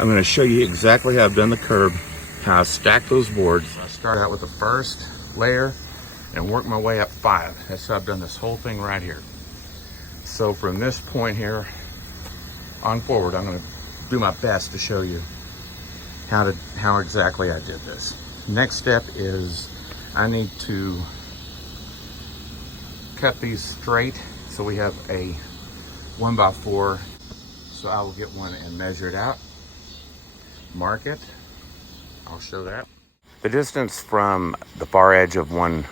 I'm going to show you exactly how I've done the curb, how I stack those boards. I start out with the first layer and work my way up 5. That's how I've done this whole thing right here. So from this point here on forward, I'm going to do my best to show you how exactly I did this. Next step is I need to cut these straight so we have a 1x4. So I will get one and measure it out, mark it. I'll show that. The distance from the far edge of one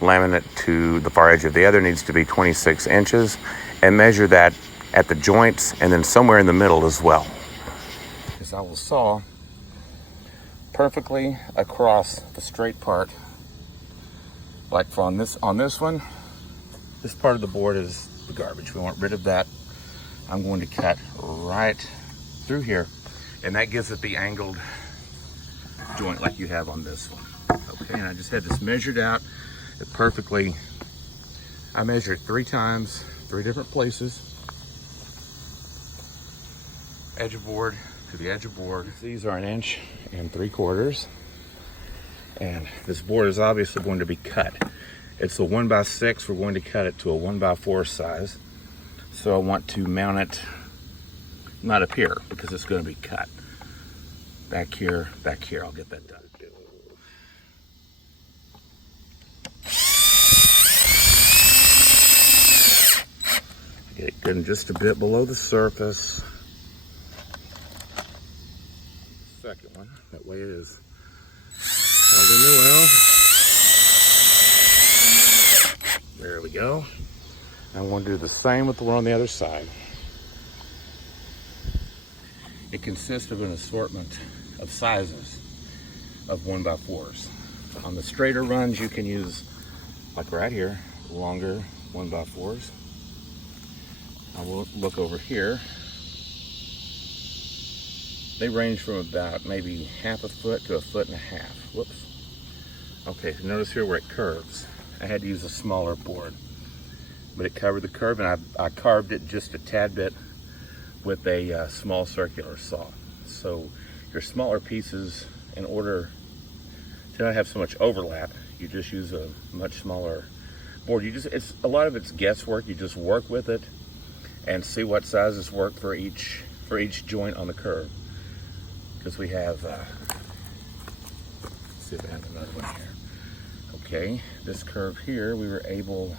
laminate to the far edge of the other needs to be 26 inches, and measure that at the joints and then somewhere in the middle as well. Because I will saw perfectly across the straight part. Like for on this one, this part of the board is the garbage. We want rid of that. I'm going to cut right through here, and that gives it the angled joint like you have on this one. Okay, and I just had this measured out perfectly. I measured 3 times, 3 different places. Edge of board to the edge of board. These are 1 3/4 inches. And this board is obviously going to be cut. It's a 1x6, we're going to cut it to a 1x4 size. So I want to mount it, not up here, because it's going to be cut. Back here, I'll get that done. Get it good and just a bit below the surface. Second one, that way it is held in there well. There we go. I'm going to do the same with the one on the other side. It consists of an assortment of sizes of 1x4s. On the straighter runs, you can use, like right here, longer 1x4s. I will look over here. They range from about maybe 1/2 foot to 1.5 foot. Whoops. Okay, so notice here where it curves. I had to use a smaller board, but it covered the curve, and I carved it just a tad bit with a small circular saw. So your smaller pieces, in order to not have so much overlap, you just use a much smaller board. It's a lot of it's guesswork. You just work with it and see what sizes work for each joint on the curve. Because we have, let's see if I have another one here. Okay, this curve here, we were able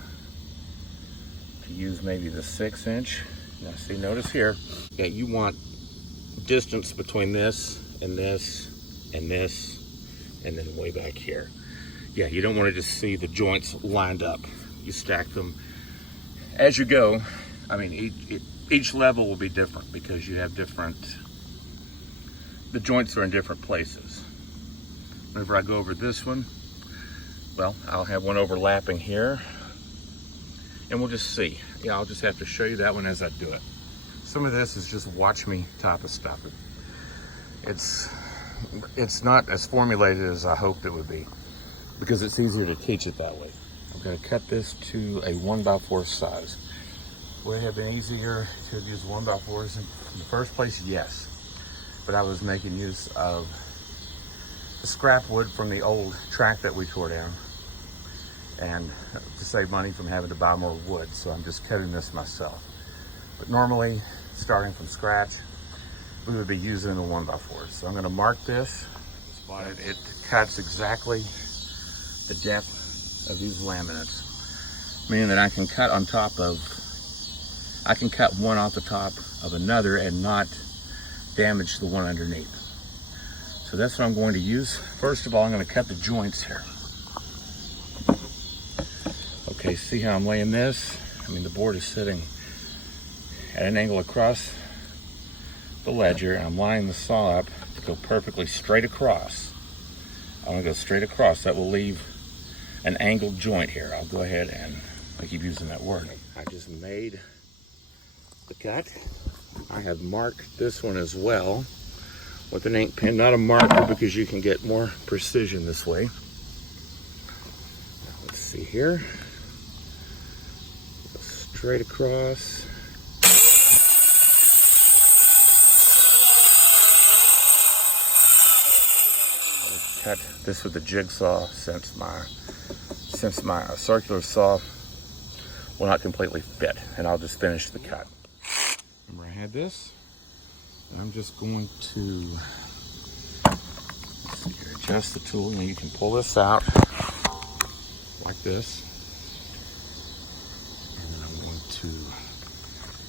to use maybe the 6-inch. Now see, notice here, yeah, you want distance between this and this and this, and then way back here. Yeah, you don't want to just see the joints lined up. You stack them as you go. I mean, each level will be different because you have the joints are in different places. Whenever I go over this one, well, I'll have one overlapping here, and we'll just see. Yeah, I'll just have to show you that one as I do it. Some of this is just watch me type of stuff. It's not as formulated as I hoped it would be, because it's easier to teach it that way. I'm going to cut this to a 1x4 size. Would it have been easier to use 1x4s in the first place? Yes. But I was making use of the scrap wood from the old track that we tore down, and to save money from having to buy more wood, so I'm just cutting this myself. But normally, starting from scratch, we would be using the 1x4. So I'm going to mark this. It cuts exactly the depth of these laminates, meaning that I can cut one off the top of another and not damage the one underneath. So that's what I'm going to use. First of all, I'm going to cut the joints here. Okay, see how I'm laying this? I mean, the board is sitting at an angle across the ledger, and I'm lining the saw up to go perfectly straight across. I'm going to go straight across. That will leave an angled joint here. I'll go ahead and I keep using that word. I just made the cut. I have marked this one as well with an ink pen, not a marker because you can get more precision this way. Let's see here. Go straight across. cut this with a jigsaw since my circular saw will not completely fit, and I'll just finish the cut. Remember I had this, and I'm just going to adjust the tool, and you can pull this out like this, and then I'm going to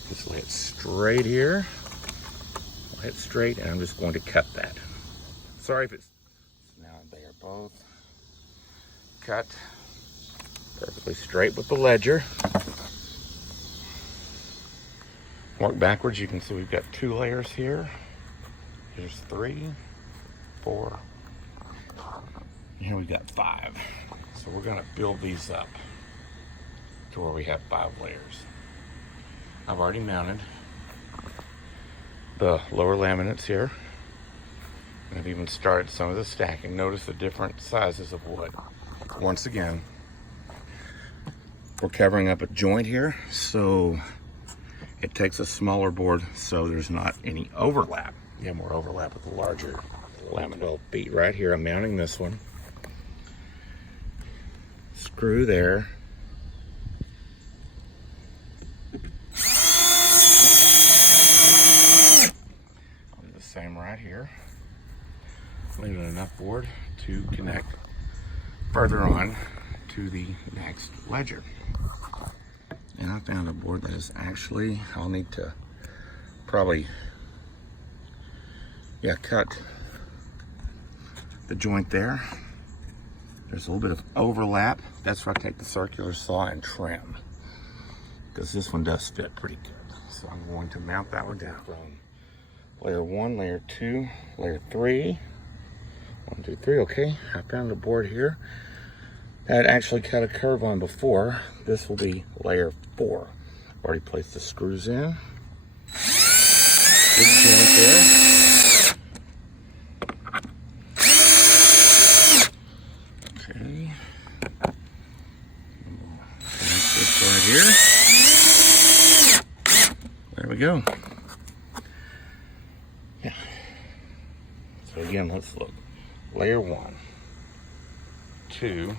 just lay it straight here, lay it straight, and I'm just going to cut that. Sorry if it's, now they are both cut perfectly straight with the ledger. Walk backwards, you can see we've got 2 layers here. Here's 3, 4, and here we've got 5. So we're gonna build these up to where we have 5 layers. I've already mounted the lower laminates here. I've even started some of the stacking. Notice the different sizes of wood. Once again, we're covering up a joint here, so it takes a smaller board so there's not any overlap. You have more overlap with the larger laminate. 12 feet right here. I'm mounting this one. Screw there. I'll do the same right here. Leaving enough board to connect further on to the next ledger. And I found a board that is actually, I'll need to probably, cut the joint there. There's a little bit of overlap. That's where I take the circular saw and trim, because this one does fit pretty good. So I'm going to mount that one down from layer 1, layer 2, layer 3. 1, 2, 3, okay. I found a board here that I actually cut a curve on before. This will be layer 4. Already placed the screws in. Big joint there. Okay. Connect this right here. There we go. Yeah. So again, let's look. Layer 1, 2,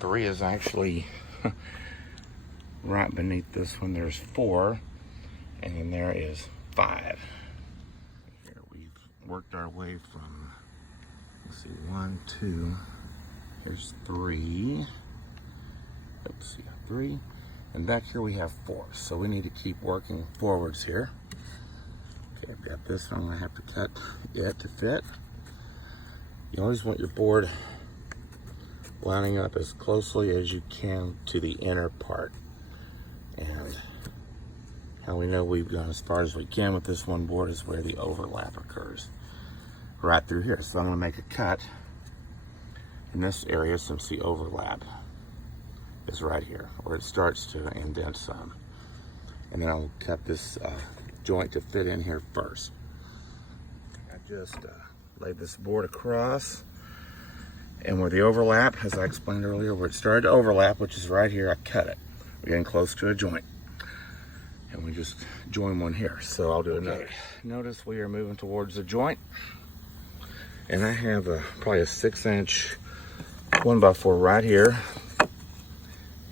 3 is actually right beneath this one. There's 4, and then there is 5. Here we've worked our way from, let's see, 1, 2, here's 3. Oops, yeah, 3. And back here we have 4. So we need to keep working forwards here. Okay, I've got this one. I'm gonna have to cut it to fit. You always want your board lining up as closely as you can to the inner part. And how we know we've gone as far as we can with this one board is where the overlap occurs. Right through here. So I'm gonna make a cut in this area since the overlap is right here, where it starts to indent some. And then I'll cut this joint to fit in here first. I just laid this board across, and where the overlap, as I explained earlier, where it started to overlap, which is right here, I cut it. We're getting close to a joint, and we just join one here. So I'll do another. Notice we are moving towards the joint, and I have probably a 6-inch 1x4 right here,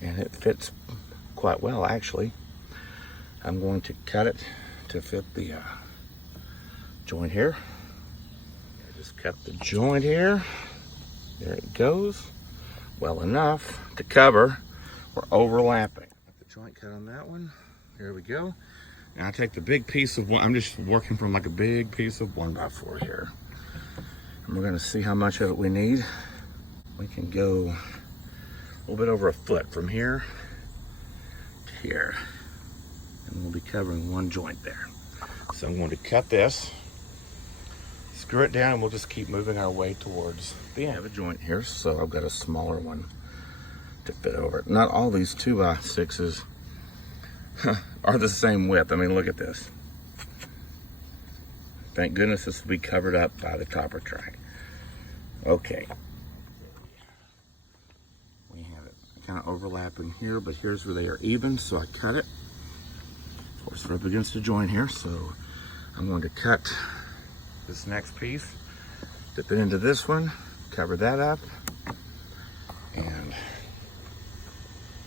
and it fits quite well actually. I'm going to cut it to fit the joint here. I just cut the joint here. There it goes. Well enough to cover. We're overlapping. Got the joint cut on that one. There we go. Now I take the big piece of one. I'm just working from like a big piece of 1x4 here. And we're gonna see how much of it we need. We can go a little bit over a foot from here to here. And we'll be covering one joint there. So I'm going to cut this, screw it down, and we'll just keep moving our way towards the end. I have a joint here, so I've got a smaller one to fit over it. Not all these 2x6s are the same width. I mean, look at this. Thank goodness this will be covered up by the topper track. Okay. We have it kind of overlapping here, but here's where they are even, so I cut it. Of course, we're up against a joint here, so I'm going to cut this next piece Dip it into this one, cover that up, and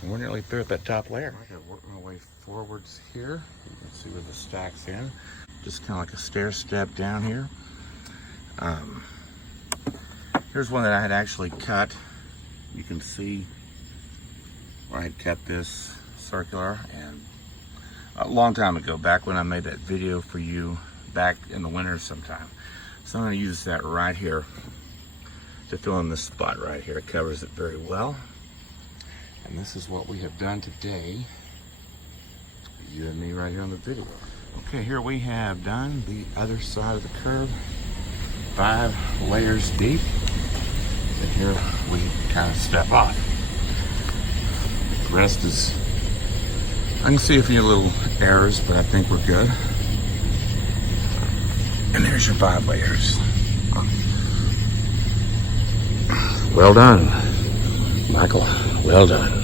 we're nearly through at that top layer. I gotta work my way forwards here. You can see where the stack's in. Just kind of like a stair step down here. Here's one that I had actually cut. You can see where I had cut this circular, and a long time ago, back when I made that video for you back in the winter sometime. So I'm going to use that right here to fill in this spot right here. It covers it very well. And this is what we have done today. You and me right here on the video. Okay, here we have done the other side of the curve. 5 layers deep. And here we kind of step off. The rest is, I can see a few little errors, but I think we're good. And there's your 5 layers. Well done, Michael. Well done.